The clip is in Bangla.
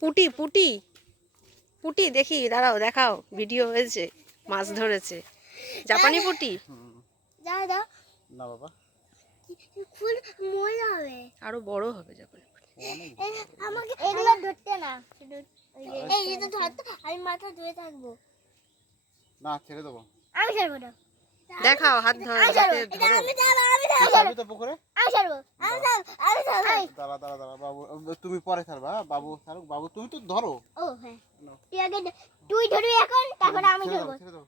পুটি পুটি পুটি দেখি, দাঁড়াও দেখাও, ভিডিও হয়েছে, মাছ ধরেছে জাপানি পুটি। না বাবা, আরো বড় হবে জাপানি পুটি। আমাকে এগুলো ধরতে না, এই যে ধরতে আমি মাথা ধুয়ে থাকবো। না ছেড়ে দেবো, আমি ছাড়বো না। দেখাও হাত ধরো, ধরো। ছাড়বি তো পুকুরে? আমি ছাড়বো, আমি দাঁড়া দাঁড়া দাঁড়া বাবু, তুমি পরে ছাড়বা, বাবু ছাড়ুক। বাবু তুমি তো ধরো। ও হ্যাঁ, তুই আগে তুই ধরবি এখন, তারপরে আমি ছেড়ে ধরবো। দাও, ছেড়ে দাও।